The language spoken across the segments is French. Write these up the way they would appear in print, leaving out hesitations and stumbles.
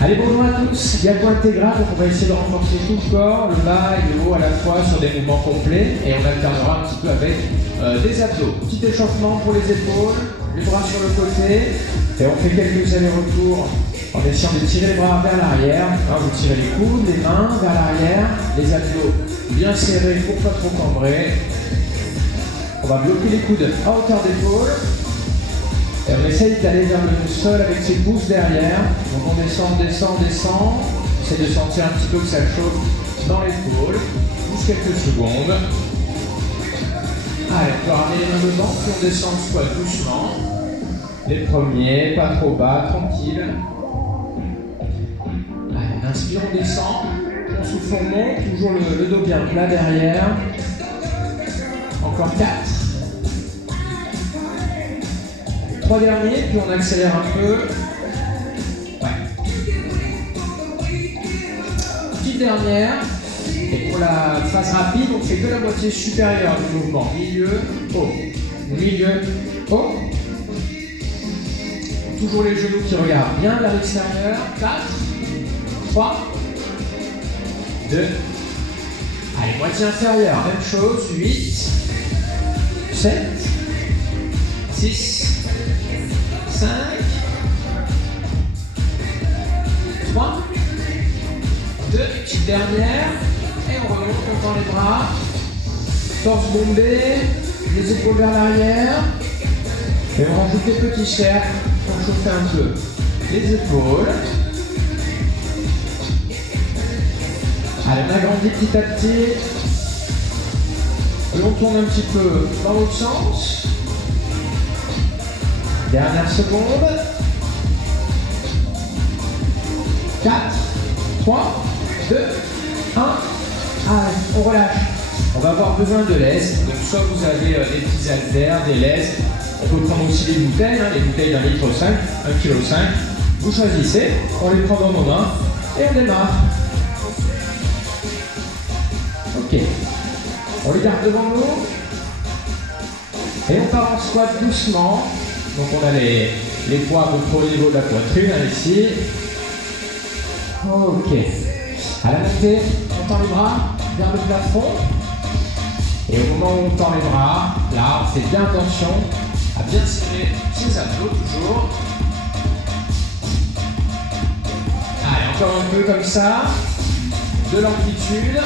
Allez, bonjour à tous, Gago intégral, donc on va essayer de renforcer tout le corps, le bas et le haut à la fois sur des mouvements complets et on alternera un petit peu avec des abdos. Petit échauffement pour les épaules, les bras sur le côté et on fait quelques allers-retours en essayant de tirer les bras vers l'arrière. Vous tirez les coudes, les mains vers l'arrière, les abdos bien serrés pour pas trop cambrer. On va bloquer les coudes à hauteur d'épaule. Et on essaye d'aller vers le sol avec ses pouces derrière. Donc on descend, descend, descend. On essaie de sentir un petit peu que ça chauffe dans l'épaule. Juste quelques secondes. Allez, on peut ramener les mains devant, puis on descend le squat doucement. Les premiers, pas trop bas, tranquille. Allez, on inspire, on descend. On souffle, on monte. Toujours le dos bien plat derrière. Encore 4. 3 derniers, puis on accélère un peu. Ouais. Petite dernière. Et pour la phase rapide, on fait que la moitié supérieure du mouvement. Milieu, haut. Milieu, haut. Toujours les genoux qui regardent bien vers l'extérieur. 4, 3, 2. Allez, moitié inférieure. Même chose. 8, 7, 6, 5, 3, 2, petite dernière, et on remonte, on tend les bras, torse bombé, les épaules vers l'arrière, et on rajoute des petits cercles pour chauffer un peu les épaules. Allez, on agrandit petit à petit, et on tourne un petit peu dans l'autre sens. Dernière seconde. 4, 3, 2, 1. Allez, on relâche. On va avoir besoin de laisse. Donc soit vous avez des petits haltères, des laisses. On peut prendre aussi des bouteilles, les bouteilles d'1,5 litre, 1,5 kg. Vous choisissez, on les prend dans nos mains et on démarre. Ok. On les garde devant nous. Et on part en squat doucement. Donc on a les poids à peu près au niveau de la poitrine, ici. Ok. À la montée, on tend les bras vers le plafond. Et au moment où on tend les bras, là, on fait bien attention à bien serrer ses abdos toujours. Allez, encore un peu comme ça. De l'amplitude.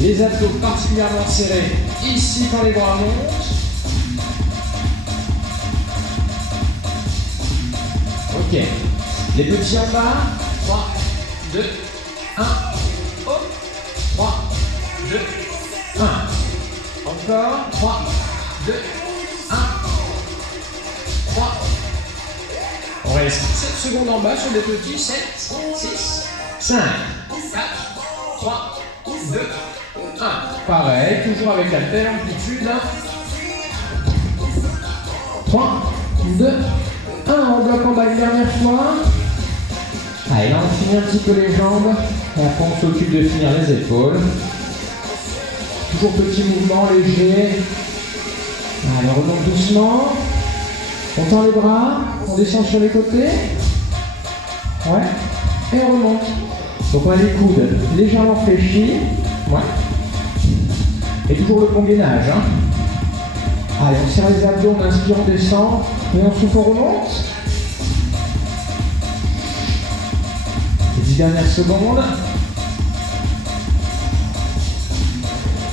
Les abdos particulièrement serrés ici quand les bras montent. Ok. Les petits en bas. 3, 2, 1. Hop. 3, 2, 1. Encore. 3, 2, 1. 3. On reste 7 secondes en bas sur des petits. 7, 6, 5, 4, 3, 2, 1. Pareil, toujours avec la belle amplitude. 3, 2, 1, on bloque en bas une dernière fois. Allez, là on finit un petit peu les jambes. Et après on s'occupe de finir les épaules. Toujours petit mouvement léger. Allez, on remonte doucement. On tend les bras. On descend sur les côtés. Ouais. Et on remonte. Donc on a les coudes légèrement fléchis. Ouais. Et toujours le bon gainage. Allez, on serre les abdos, on inspire, on descend. Et on souffle, on remonte. Les 10 dernières secondes.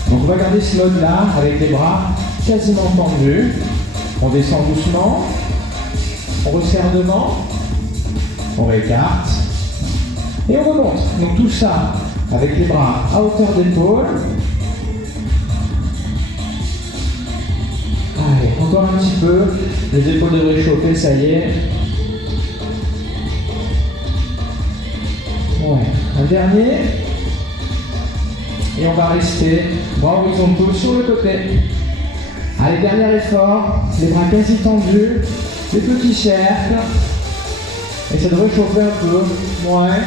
Donc on va garder ce mode-là avec les bras quasiment tendus. On descend doucement. On resserre devant. On réécarte. Et on remonte. Donc tout ça avec les bras à hauteur d'épaule. Allez, encore un petit peu. Les épaules devraient chauffer, ça y est. Ouais, un dernier. Et on va rester bras horizontaux sur le côté. Allez, dernier effort. Les bras quasi tendus. Les petits cercles. Et ça devrait chauffer un peu. Ouais.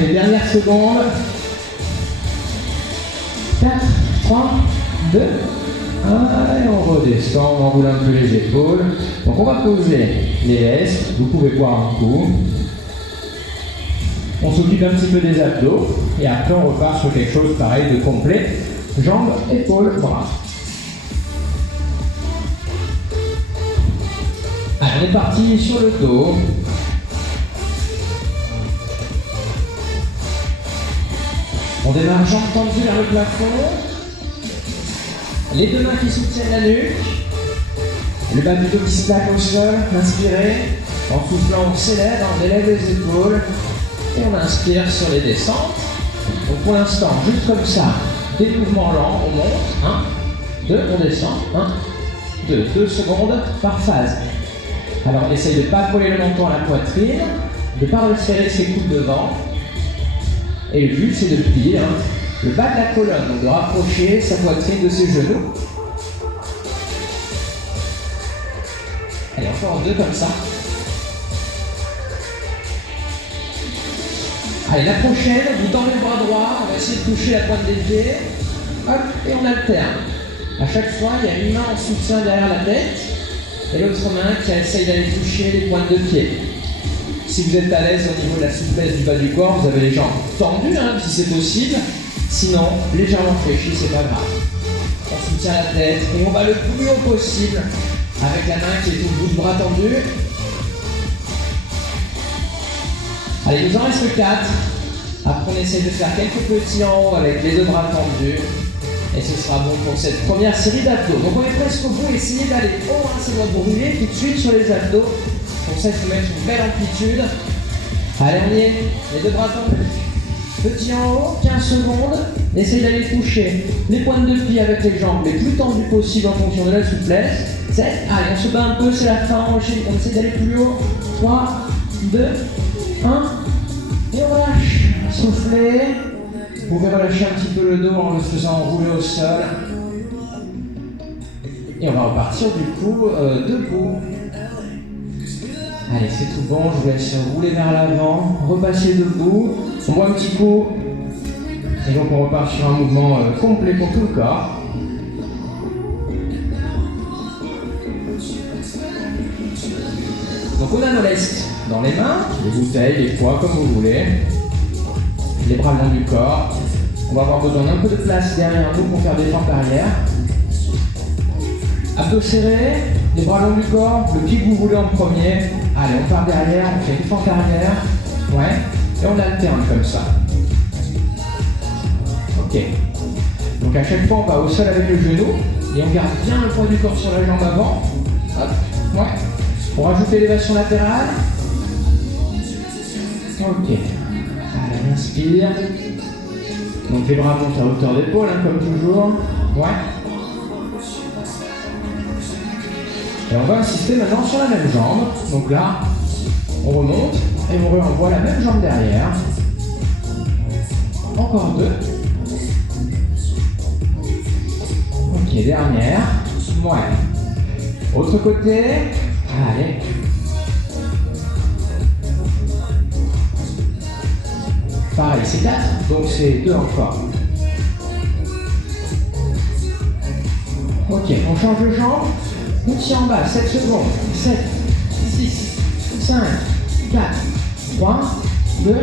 Allez, dernière seconde. 4, 3, 2, 1. Et on redescend, on enroule un peu les épaules. Donc on va poser les vestes, vous pouvez boire un coup. On s'occupe un petit peu des abdos et après on repart sur quelque chose pareil de complet. Jambes, épaules, bras. Allez, on est parti sur le dos. On démarre jambes tendues vers le plafond. Les deux mains qui soutiennent la nuque. Le bas du dos qui se plaque au sol. Inspirez. En soufflant, on s'élève, on élève les épaules. Et on inspire sur les descentes. Donc pour l'instant, juste comme ça, des mouvements lents, on monte. 1, 2, on descend. 1, 2, 2 secondes par phase. Alors on essaye de ne pas coller le menton à la poitrine, de ne pas resserrer ses coudes devant. Et le but c'est de plier le bas de la colonne, donc de rapprocher sa poitrine de ses genoux. Allez, encore 2 comme ça. Allez, la prochaine, vous tendez le bras droit, on va essayer de toucher la pointe des pieds. Hop, et on alterne. À chaque fois, il y a une main en soutien derrière la tête et l'autre main qui essaye d'aller toucher les pointes de pied. Si vous êtes à l'aise au niveau de la souplesse du bas du corps, vous avez les jambes tendues, si c'est possible. Sinon, légèrement fléchies, c'est pas grave. On soutient la tête et on va le plus haut possible avec la main qui est au bout du bras tendu. Allez, il nous en reste 4. Après, on essaie de faire quelques petits en haut avec les deux bras tendus. Et ce sera bon pour cette première série d'abdos. Donc on est presque au bout, essayez d'aller haut, ça va brûler tout de suite sur les abdos. Pour ça, il faut mettre une belle amplitude. Allez, on y est. Les deux bras tendus. Petit en haut, 15 secondes. Essayez d'aller toucher les pointes de pied avec les jambes les plus tendues possibles en fonction de la souplesse. 7. Allez, on se bat un peu, c'est la fin. On essaie d'aller plus haut. 3, 2, 1. Et on relâche. Soufflez. Vous pouvez relâcher un petit peu le dos en le faisant rouler au sol. Et on va repartir du coup debout. Allez, c'est tout bon, je vous laisse rouler vers l'avant, repasser debout, on boit un petit coup, et donc on repart sur un mouvement complet pour tout le corps. Donc on a nos lestes dans les mains, les bouteilles, les poids, comme vous voulez, les bras le long du corps. On va avoir besoin d'un peu de place derrière nous pour faire des fentes arrière. Abdos serrés, les bras le long du corps, le pied que vous voulez en premier. Allez, on part derrière, on fait une fente arrière. Ouais, et on alterne comme ça. Ok. Donc à chaque fois, on va au sol avec le genou et on garde bien le poids du corps sur la jambe avant. Hop, ouais. On rajoute l'élévation latérale. Ok. Allez, inspire. Donc les bras montent à hauteur d'épaule, comme toujours. Ouais. Et on va insister maintenant sur la même jambe. Donc là, on remonte et on renvoie la même jambe derrière. Encore 2. Ok, dernière. Ouais. Autre côté. Allez. Pareil, c'est 4, donc c'est 2 encore. Ok, on change de jambe. Outil en bas, 7 secondes. 7, 6, 5, 4, 3, 2,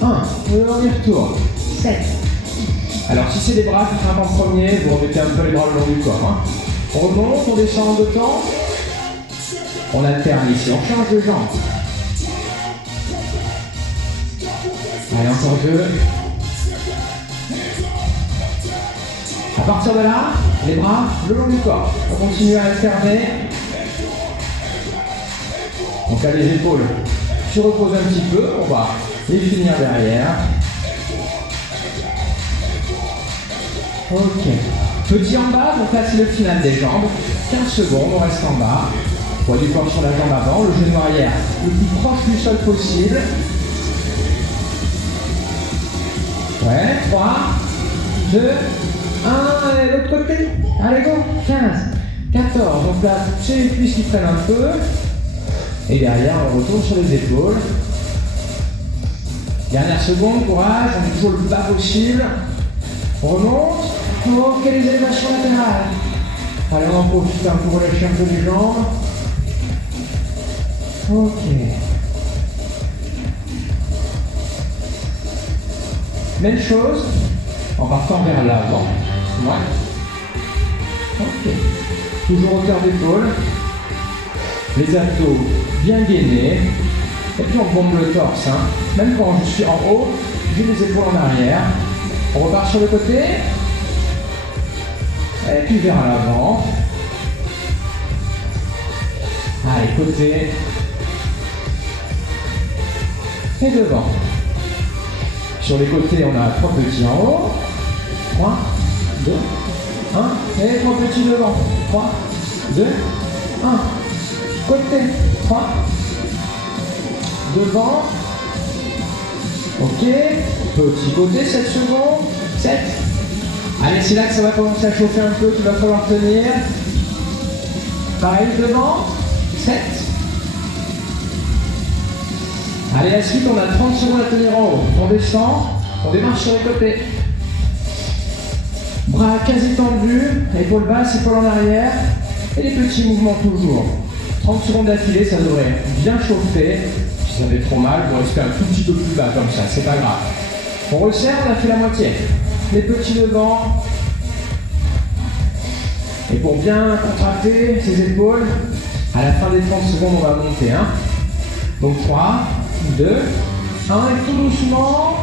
1. On y retourne. 7. Alors si c'est les bras qui frappent en premier, vous remettez un peu les bras le long du corps. On remonte, on descend en 2 temps. On alterne ici, on change de jambe. Allez, encore 2. À partir de là, les bras le long du corps. On continue à alterner. Donc là, les épaules se reposent un petit peu. On va les finir derrière. Ok. Petit en bas, donc là c'est le final des jambes. 15 secondes, on reste en bas. Poids du corps sur la jambe avant, le genou arrière le plus proche du sol possible. Ouais, 3, 2, 1, et l'autre côté. Allez, go. 15, 14. Donc là, c'est les cuisses qui prennent un peu. Et derrière, on retourne sur les épaules. Dernière seconde, courage. On est toujours le plus bas possible. On remonte. Ok, les élévations latérales. Allez, on en profite pour relâcher un peu les jambes. Ok. Même chose, en partant vers l'avant. Ouais. Ok. Toujours hauteur d'épaule. Les abdos bien gainés. Et puis on bombe le torse. Hein. Même quand je suis en haut, j'ai les épaules en arrière. On repart sur le côté. Et puis vers l'avant. Allez, côté. Et devant. Sur les côtés, on a 3 petits en haut. 3, 2, 1. Et 3 petits devant. 3, 2, 1. Côté. 3. Devant. Ok. Petit côté, 7 secondes. 7. Allez, c'est là que ça va commencer à chauffer un peu, qu'il va falloir tenir. Pareil, devant. 7. Allez, la suite, on a 30 secondes à tenir en haut. On descend, on démarche sur les côtés. Bras quasi tendus, épaules basses, épaules en arrière. Et les petits mouvements toujours. 30 secondes d'affilée, ça devrait bien chauffer. Si vous avez trop mal, vous restez un tout petit peu plus bas comme ça, c'est pas grave. On resserre, on a fait la moitié. Les petits devant. Et pour bien contracter ses épaules, à la fin des 30 secondes, on va monter. Hein. Donc 3, 2, 1, et tout doucement,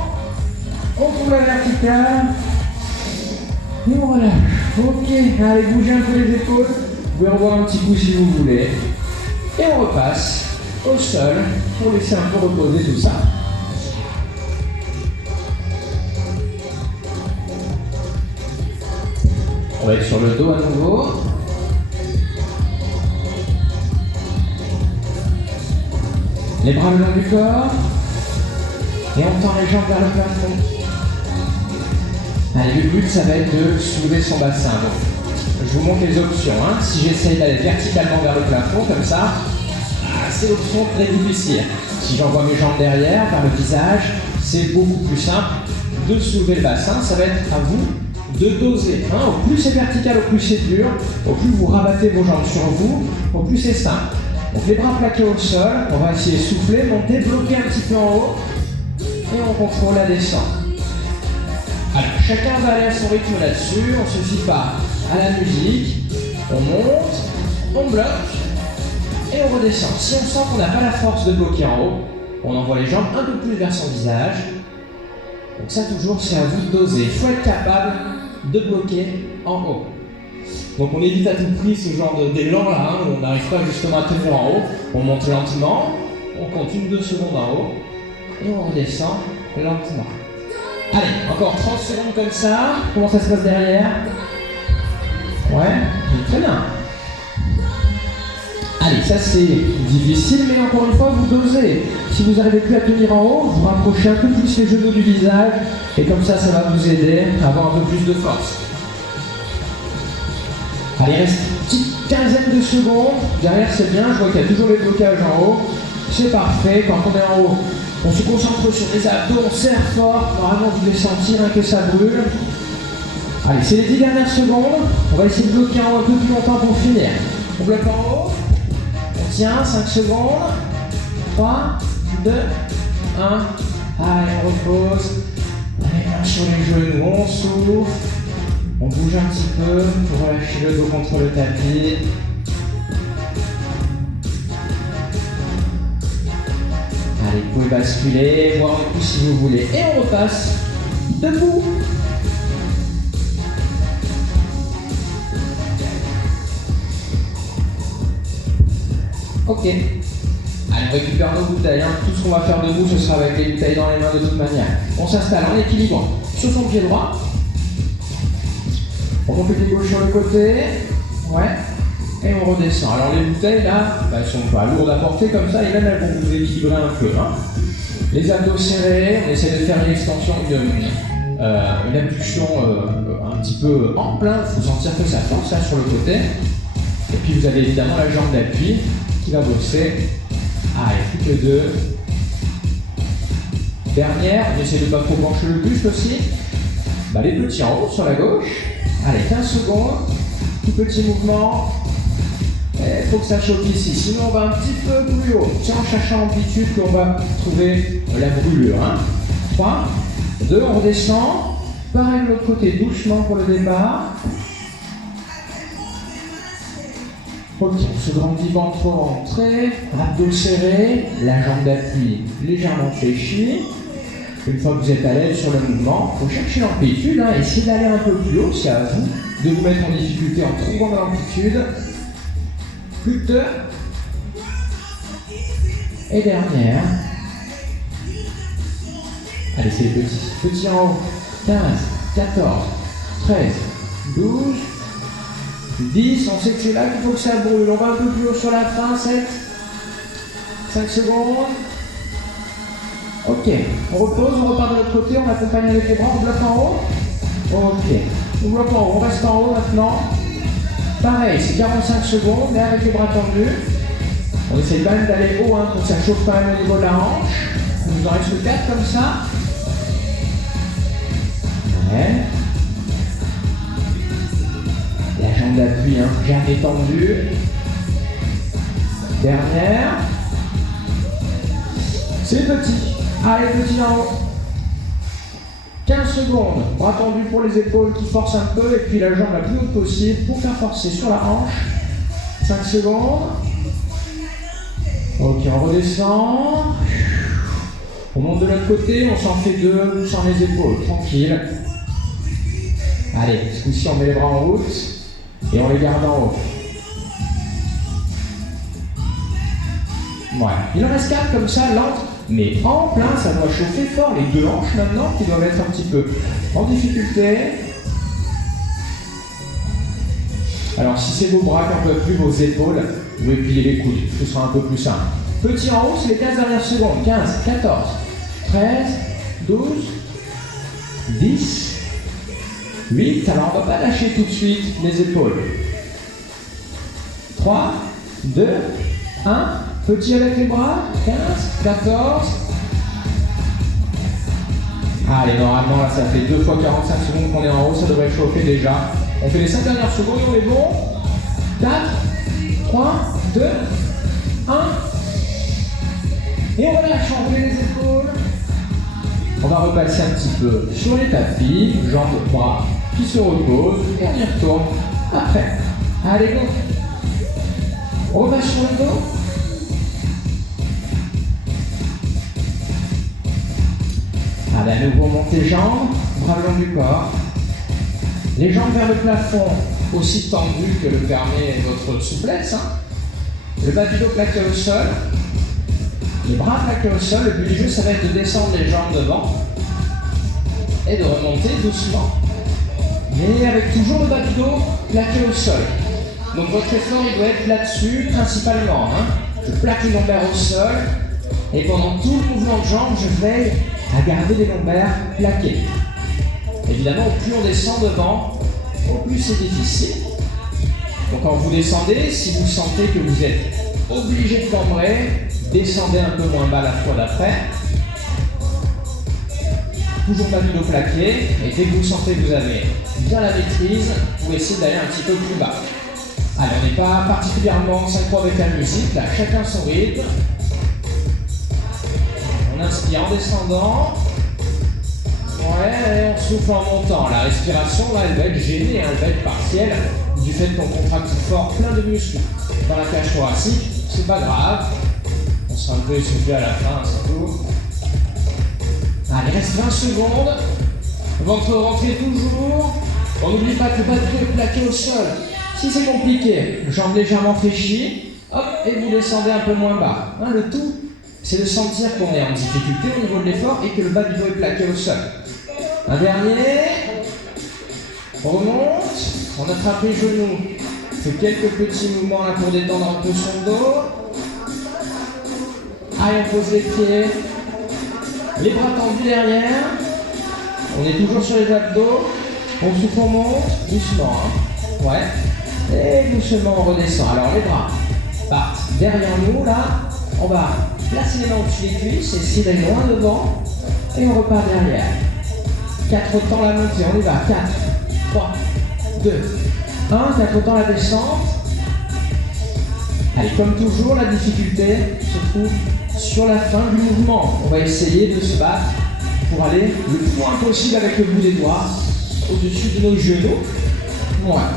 on trouve la verticale. Et on relâche. Ok, allez, bougez un peu les épaules. Vous pouvez revoir un petit coup si vous voulez. Et on repasse au sol pour laisser un peu reposer tout ça. On va être sur le dos à nouveau. Les bras le long du corps. Et on tend les jambes vers le plafond. Allez, le but, ça va être de soulever son bassin. Donc, je vous montre les options. Hein. Si j'essaye d'aller verticalement vers le plafond, comme ça, c'est l'option très difficile. Si j'envoie mes jambes derrière, vers le visage, c'est beaucoup plus simple de soulever le bassin. Ça va être à vous de doser. Hein. Au plus c'est vertical, au plus c'est dur. Au plus vous rabattez vos jambes sur vous, au plus c'est simple. Donc les bras plaqués au sol, on va essayer de souffler, monter, bloquer un petit peu en haut. Et on contrôle la descente. Alors, chacun va aller à son rythme là-dessus, on ne se fie pas à la musique. On monte, on bloque et on redescend. Si on sent qu'on n'a pas la force de bloquer en haut, on envoie les jambes un peu plus vers son visage. Donc ça toujours, c'est à vous de doser. Il faut être capable de bloquer en haut. Donc on évite à tout prix ce genre d'élan là, hein, où on n'arrive pas justement à tenir en haut. On monte lentement, on continue 2 secondes en haut et on redescend lentement. Allez, encore 30 secondes comme ça. Comment ça se passe derrière? Ouais, très bien. Allez, ça c'est difficile, mais encore une fois, vous dosez. Si vous n'arrivez plus à tenir en haut, vous rapprochez un peu plus les genoux du visage, et comme ça, ça va vous aider à avoir un peu plus de force. Allez, il reste une petite quinzaine de secondes. Derrière, c'est bien, je vois qu'il y a toujours les blocages en haut. C'est parfait, quand on est en haut, on se concentre sur les abdos, on serre fort. Normalement, vous devez sentir que ça brûle. Allez, c'est les 10 dernières secondes. On va essayer de bloquer en haut un peu plus longtemps pour finir. On bloque en haut. On tient, 5 secondes. 3, 2, 1. Allez, on repose. Allez, main sur les genoux, on souffle. On bouge un petit peu pour relâcher le dos contre le tapis. Allez, vous pouvez basculer, voir un coup si vous voulez. Et on repasse debout. Ok. Allez, on récupère nos bouteilles. Hein. Tout ce qu'on va faire debout, ce sera avec les bouteilles dans les mains de toute manière. On s'installe en équilibre sur son pied droit. On monte le pied gauche sur le côté. Ouais. Et on redescend. Alors les bouteilles là, elles sont pas lourdes à porter comme ça et même elles vont vous équilibrer un peu. Hein. Les abdos serrés, on essaie de faire une extension, une abduction un petit peu en plein. Il faut sentir que ça force là sur le côté. Et puis vous avez évidemment la jambe d'appui qui va bosser. Allez, plus que 2. Dernière, on essaie de ne pas trop pencher le buste aussi. Les petits en haut sur la gauche. Allez, 15 secondes. Tout petit mouvement. Il faut que ça chauffe ici. Sinon, on va un petit peu plus haut. C'est en cherchant l'amplitude qu'on va trouver la brûlure. 3, 2, on redescend. Pareil de l'autre côté, doucement pour le départ. Ok, on se grandit ventre rentré, abdos serrés, la jambe d'appui légèrement fléchie. Une fois que vous êtes à l'aise sur le mouvement, il faut chercher l'amplitude, essayez d'aller un peu plus haut, c'est à vous de vous mettre en difficulté en trouvant l'amplitude. Plus de 2. Et dernière. Allez, c'est les petits. Petits en haut. 15, 14, 13, 12, 10. On sait que c'est là qu'il faut que ça brûle. On va un peu plus haut sur la fin. 7, 5 secondes. Ok. On repose, on repart de l'autre côté. On accompagne avec les bras. On bloque en haut. Ok. On bloque en haut. On reste en haut maintenant. Pareil, c'est 45 secondes, mais avec les bras tendus. On essaie quand même d'aller haut pour que ça chauffe quand même au niveau de la hanche. On nous en reste 4 comme ça. Ouais. La jambe d'appui, jamais tendue. Dernière. C'est petit. Allez, petit en haut. 15 secondes. Bras tendus pour les épaules qui forcent un peu. Et puis la jambe la plus haute possible pour faire forcer sur la hanche. 5 secondes. Ok, on redescend. On monte de l'autre côté. On s'en fait 2 sans les épaules. Tranquille. Allez, ce coup-ci, on met les bras en route. Et on les garde en haut. Voilà. Il en reste 4 comme ça, lente. Mais en plein, ça doit chauffer fort. Les 2 hanches maintenant qui doivent être un petit peu en difficulté. Alors si c'est vos bras qui n'en peuvent plus, vos épaules, vous pouvez plier les coudes. Ce sera un peu plus simple. Petit en haut, c'est les 15 dernières secondes. 15, 14, 13, 12, 10, 8. Alors on ne va pas lâcher tout de suite les épaules. 3, 2, 1. Petit avec les bras, 15, 14. Allez, normalement, là, ça fait 2 fois 45 secondes qu'on est en haut, ça devrait chauffer déjà. On fait les 5 dernières secondes et on est bon. 4, 3, 2, 1. Et on va lâcher, on les épaules. On va repasser un petit peu sur les tapis, jambes, bras qui se reposent. Et on y retourne après. Allez, go. On repasse sur le dos. Allez, à nouveau, on monte les jambes, bras le long du corps. Les jambes vers le plafond, aussi tendues que le permet votre souplesse. Le bas du dos plaqué au sol. Les bras plaqués au sol. Le but du jeu, ça va être de descendre les jambes devant et de remonter doucement. Mais avec toujours le bas du dos plaqué au sol. Donc votre effort, il doit être là-dessus, principalement. Je plaque les lombaires au sol. Et pendant tout le mouvement de jambes, je veille à garder les lombaires plaqués. Évidemment, au plus on descend devant, au plus c'est difficile. Donc quand vous descendez, si vous sentez que vous êtes obligé de cambrer, descendez un peu moins bas la fois d'après. Toujours pas du dos plaqué, et dès que vous sentez que vous avez bien la maîtrise, vous essayez d'aller un petit peu plus bas. Allez, on n'est pas particulièrement synchro avec la musique, là, chacun son rythme. On inspire en descendant. Ouais, et on souffle en montant. La respiration, là, elle va être gênée, elle va être partielle, du fait qu'on contracte fort plein de muscles dans la cage thoracique. C'est pas grave. On sera un peu essoufflé à la fin, c'est tout. Allez, reste 20 secondes. Ventre rentré toujours. On n'oublie pas que le bas du dos est plaqué au sol. Si c'est compliqué, jambes légèrement fléchies, hop, et vous descendez un peu moins bas. Le tout, c'est de sentir qu'on est en difficulté au niveau de l'effort et que le bas du dos est plaqué au sol. Un dernier. On remonte. On attrape les genoux. On fait quelques petits mouvements là pour détendre un peu son dos. Allez, on pose les pieds. Les bras tendus derrière. On est toujours sur les abdos. On souffle, on monte. Doucement. Ouais. Et doucement, on redescend. Alors, les bras partent derrière nous, là. On va placer les mains au-dessus des cuisses, essayer d'aller loin devant. Et on repart derrière. 4 temps la montée. On y va. 4, 3, 2, 1, 4 autant la descente. Allez, comme toujours, la difficulté se trouve sur la fin du mouvement. On va essayer de se battre pour aller le plus loin possible avec le bout des doigts au-dessus de nos genoux. Voilà.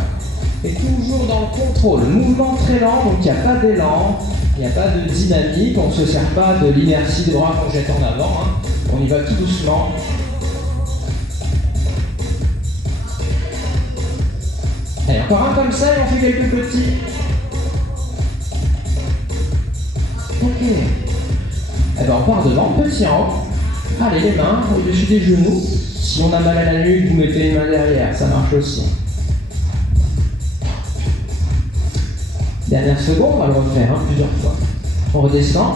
Et toujours dans le contrôle. Mouvement très lent, donc il n'y a pas d'élan, il n'y a pas de dynamique, on ne se sert pas de l'inertie des bras qu'on jette en avant. Hein. On y va tout doucement. Allez, encore un comme ça et on fait quelques petits. Ok. Eh ben on part devant, petit en haut. Allez, les mains au-dessus des genoux. Si on a mal à la nuque, vous mettez les mains derrière, ça marche aussi. Dernière seconde, on va le refaire plusieurs fois. On redescend.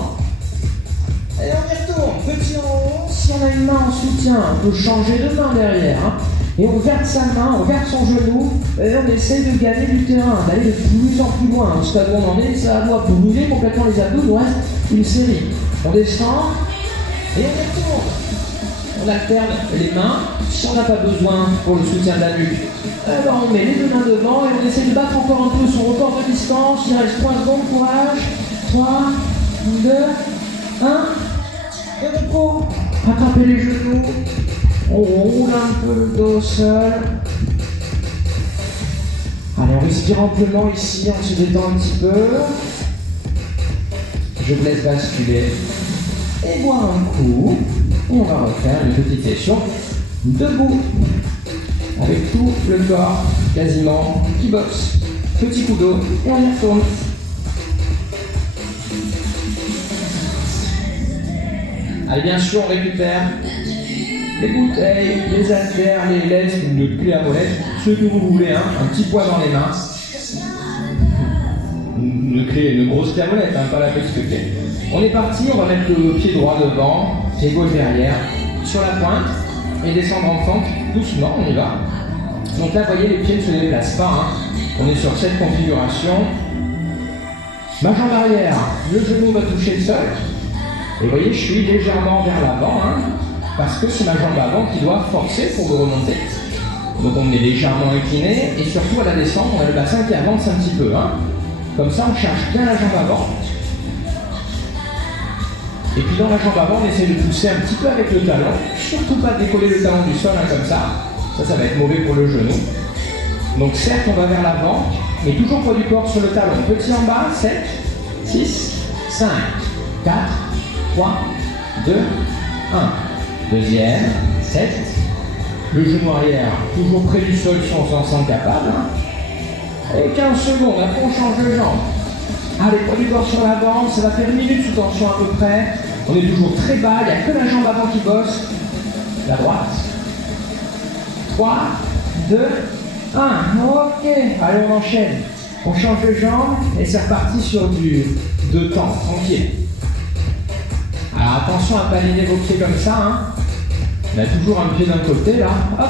Et on y retourne. Petit en haut. Si on a une main en soutien, on peut changer de main derrière. Hein. Et on garde sa main, on garde son genou. Et on essaye de gagner du terrain, d'aller de plus en plus loin. Au stade où on en est, ça doit brûler complètement les abdos. Il nous reste une série. On descend. Et on y retourne. On alterne les mains. Si on n'a pas besoin pour le soutien de la nuque, alors on met les deux mains devant et on essaie de battre encore un peu son record de distance. Il reste 3 secondes, courage. 3, 2, 1. Et repos. Rattrapez les genoux. On roule un peu le dos seul. Allez, on respire amplement ici, on se détend un petit peu. Je vous laisse basculer et boire un coup. Et on va refaire une petite session debout. Avec tout le corps quasiment qui bosse. Petit coup d'eau et on y retourne. Allez, bien sûr, on récupère les bouteilles, les haltères, les laisses, une clé à molette, ce que vous voulez, hein, un petit poids dans les mains. Une grosse clé à molette, hein, pas la petite clé. On est parti, on va mettre le pied droit devant, pied gauche derrière, sur la pointe, et descendre en fente, doucement, on y va. Donc là, vous voyez, les pieds ne se déplacent pas, hein. On est sur cette configuration. Ma jambe arrière, le genou va toucher le sol. Et vous voyez, je suis légèrement vers l'avant, hein, parce que c'est ma jambe avant qui doit forcer pour me remonter. Donc on est légèrement incliné, et surtout à la descente, on a le bassin qui avance un petit peu. Hein. Comme ça, on cherche bien la jambe avant. Et puis dans la jambe avant, on essaie de pousser un petit peu avec le talon. Surtout pas décoller le talon du sol, hein, comme ça. Ça va être mauvais pour le genou. Donc certes, on va vers l'avant, mais toujours poids du corps sur le talon. Petit en bas, 7, 6, 5, 4, 3, 2, 1. Deuxième, 7. Le genou arrière, toujours près du sol si on s'en sent capable. Hein. Et 15 secondes, après on change de jambe. Allez, poids du corps sur l'avant, ça va faire 1 minute sous tension à peu près. On est toujours très bas, il n'y a que la jambe avant qui bosse. La droite. 3, 2, 1. Ok, allez on enchaîne. On change de jambe et c'est reparti sur du 2 temps, tranquille. Alors attention à ne pas aligner vos pieds comme ça. Hein. On a toujours un pied d'un côté là, hop,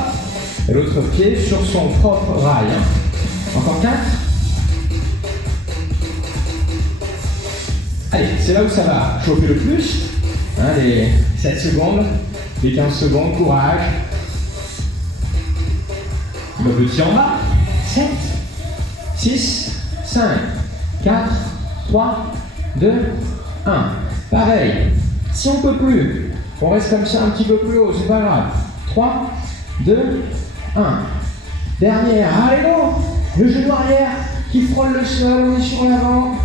et l'autre pied sur son propre rail. Hein. Encore 4. Allez, c'est là où ça va chauffer le plus. Hein, les 7 secondes, les 15 secondes, courage. Le petit en bas. 7, 6, 5, 4, 3, 2, 1. Pareil. Si on ne peut plus, on reste comme ça un petit peu plus haut, c'est pas grave. 3, 2, 1. Dernière, allez go. Le genou arrière qui frôle le sol, on est sur l'avant.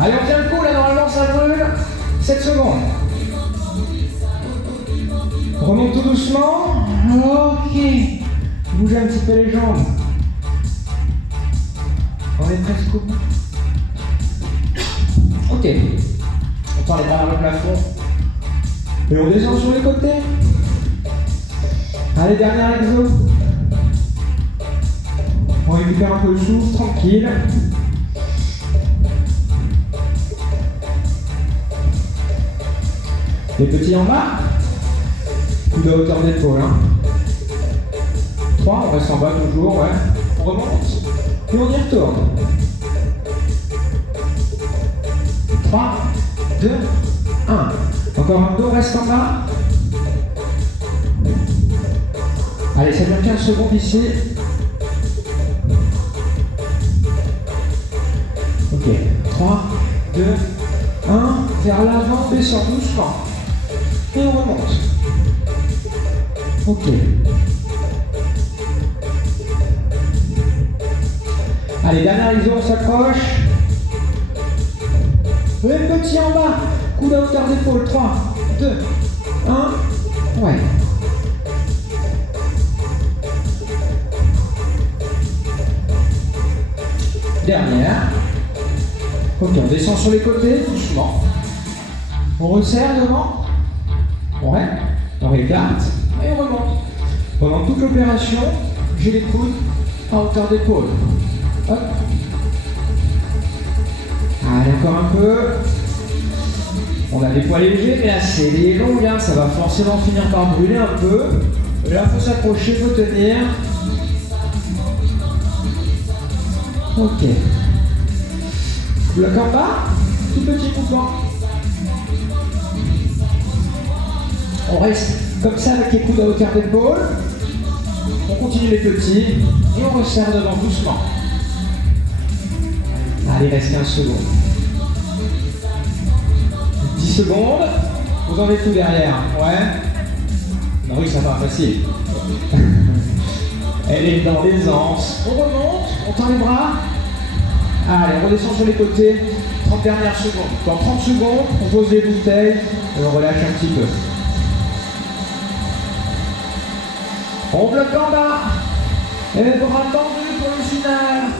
Allez, on tient le coup, là normalement ça brûle. 7 secondes. On remonte tout doucement. Ok. Bougez un petit peu les jambes. On est presque au bout. Ok. On tend les bras vers le plafond. Et on descend sur les côtés. Allez, dernière exo. On récupère un peu le souffle, tranquille. Les petits en bas. Coup de hauteur d'épaule. Hein. 3, on reste en bas toujours, ouais. On remonte. Et on y retourne. 3, 2, 1. Encore un peu, on reste en bas. Allez, ça dure 15 secondes ici. Ok, 3, 2, 1, vers l'avant, descend doucement. Et on remonte. Ok. Allez, dernière iso, on s'accroche. Le petit en bas. Coude à hauteur d'épaule. 3, 2, 1. Ouais. Dernière. Ok, on descend sur les côtés, doucement. On resserre devant. Ouais. On réécarte. Et on remonte. Pendant toute l'opération, j'ai les coudes à hauteur d'épaule. Hop. Allez, encore un peu. On a des poids légers, mais là c'est les longues, hein. Ça va forcément finir par brûler un peu. Et là, il faut s'accrocher, il faut tenir. Ok. Bloc en bas, tout petit mouvement. On reste comme ça avec les coudes à hauteur d'épaule. On continue les petits et on resserre devant doucement. Allez, reste 15 secondes. 10 secondes. Vous en êtes tout derrière. Ouais. Non, oui, ça va, facile. Elle est dans l'aisance. On remonte, on tend les bras. Allez, on redescend sur les côtés. 30 dernières secondes. Dans 30 secondes, on pose les bouteilles et on relâche un petit peu. On bloque en bas. Et les bras tendus pour le final.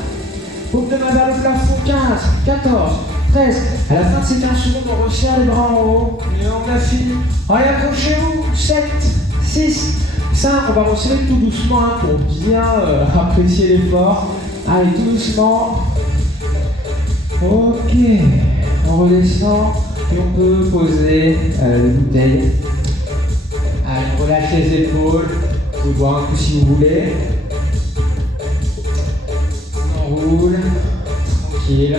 Paume de main vers le plafond. 15, 14, 13. À la fin de ces 15 secondes, on resserre les bras en haut. Et on a fini. Allez, accrochez-vous. 7, 6, 5. On va resserrer tout doucement hein, pour bien apprécier l'effort. Allez, tout doucement. Ok. On redescend et on peut poser les bouteilles. Allez, on relâche les épaules. Vous pouvez boire un coup si vous voulez. On roule, tranquille.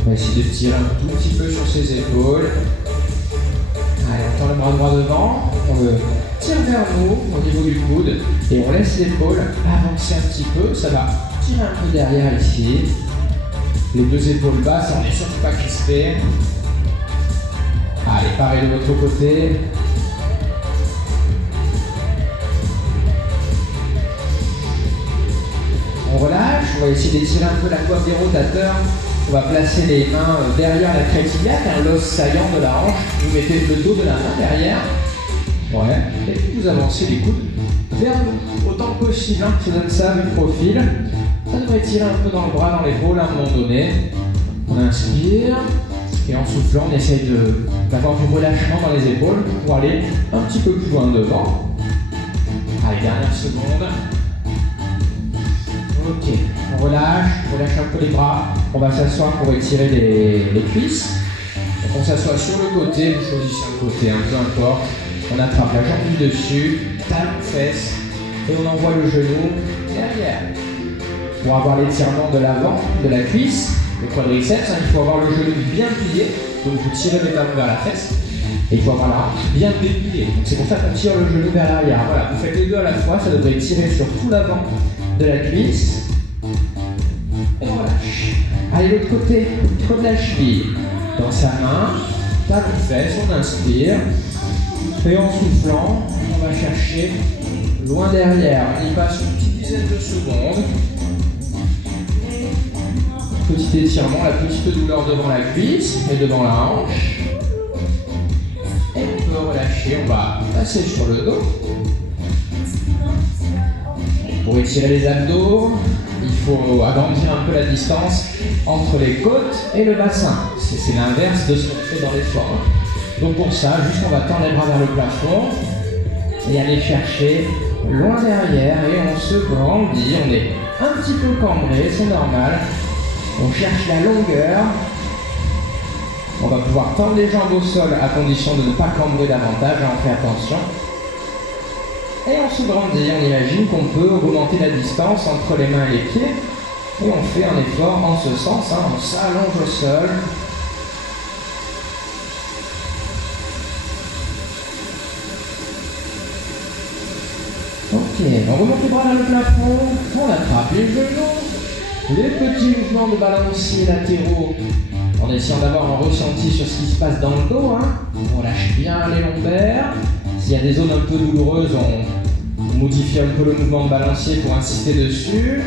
On va essayer de tirer un tout petit peu sur ses épaules. Allez, on tend le bras droit devant. On le tire vers nous au niveau du coude. Et on laisse l'épaule avancer un petit peu. Ça va tirer un peu derrière ici. Les deux épaules basses, on n'est surtout pas crispé. Allez, pareil de l'autre côté. On relâche, on va essayer d'étirer un peu la coiffe des rotateurs. On va placer les mains derrière la crête iliaque, l'os saillant de la hanche. Vous mettez le dos de la main derrière. Ouais. Et puis vous avancez les coudes vers nous, autant que possible. Hein. Je donne ça avec profil. Ça devrait tirer un peu dans le bras, dans l'épaule à un moment donné. On inspire. Et en soufflant, on essaye d'avoir du relâchement dans les épaules pour aller un petit peu plus loin devant. Allez, dernière seconde. Ok, on relâche un peu les bras. On va s'asseoir pour étirer les cuisses. Donc on s'assoit sur le côté, vous choisissez un côté, peu importe. On attrape la jambe du dessus, talon, fesse, et on envoie le genou derrière. Pour avoir l'étirement de l'avant, de la cuisse, les quadriceps, il faut avoir le genou bien plié, donc vous tirez les talons vers la fesse, et il faut avoir la hanche bien dépliée. Donc c'est pour ça qu'on tire le genou vers l'arrière. Voilà, vous faites les deux à la fois, ça devrait tirer sur tout l'avant de la cuisse. Et on relâche. Allez, l'autre côté, creux de la cheville. Dans sa main, talon fesse, on inspire. Et en soufflant, on va chercher loin derrière. On y passe une petite dizaine de secondes. Petit étirement, la petite douleur devant la cuisse et devant la hanche. Et on peut relâcher, on va passer sur le dos. Pour étirer les abdos, il faut agrandir un peu la distance entre les côtes et le bassin. C'est l'inverse de ce qu'on fait dans l'effort. Donc pour ça, juste on va tendre les bras vers le plafond et aller chercher loin derrière et on se grandit. On est un petit peu cambré, c'est normal. On cherche la longueur. On va pouvoir tendre les jambes au sol à condition de ne pas cambrer davantage, on fait attention. Et on se grandit, on imagine qu'on peut augmenter la distance entre les mains et les pieds. Et on fait un effort en ce sens, hein. On s'allonge au sol. Ok, on remonte les bras vers le plafond, on attrape les genoux, les petits mouvements de balancier latéraux en essayant d'avoir un ressenti sur ce qui se passe dans le dos. Hein. On relâche bien les lombaires. S'il y a des zones un peu douloureuses, on modifie un peu le mouvement de balancier pour insister dessus.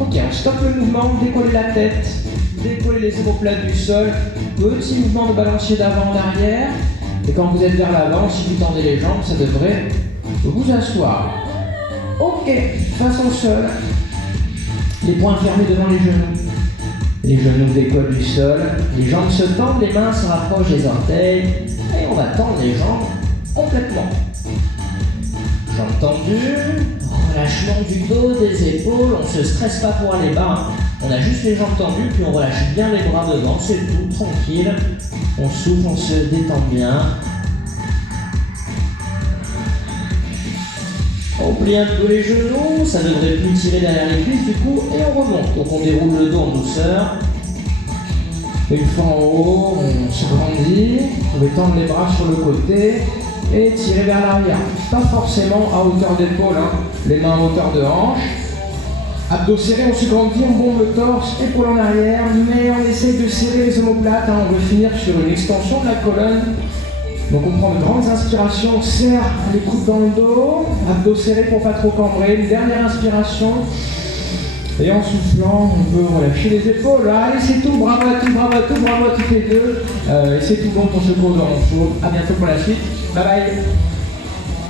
Ok, on stoppe le mouvement, décoller la tête, décoller les omoplates du sol, petit mouvement de balancier d'avant en arrière. Et quand vous êtes vers l'avant, si vous tendez les jambes, ça devrait vous asseoir. Ok, face au sol, les poings fermés devant les genoux. Les genoux décollent du sol, les jambes se tendent, les mains se rapprochent des orteils et on va tendre les jambes complètement. Jambes tendues, relâchement du dos, des épaules, on ne se stresse pas pour aller bas. On a juste les jambes tendues, puis on relâche bien les bras devant, c'est tout, tranquille. On souffle, on se détend bien. On plie un peu les genoux, ça devrait plus tirer derrière les cuisses du coup, et on remonte. Donc on déroule le dos en douceur. Une fois en haut, on se grandit, on va tendre les bras sur le côté et tirer vers l'arrière. Pas forcément à hauteur d'épaule, hein. Les mains à hauteur de hanche. Abdos serrés, on se grandit, on bombe le torse, épaule en arrière, mais on essaye de serrer les omoplates. Hein. On veut finir sur une extension de la colonne. Donc on prend de grandes inspirations, on serre les coudes dans le dos, abdos serrés pour pas trop cambrer. Une dernière inspiration. Et en soufflant, on peut relâcher les épaules. Allez, c'est tout, bravo à tout, bravo à tout, bravo à toutes les deux. Et c'est tout bon pour ce cours de renfort. À bientôt pour la suite. Bye bye.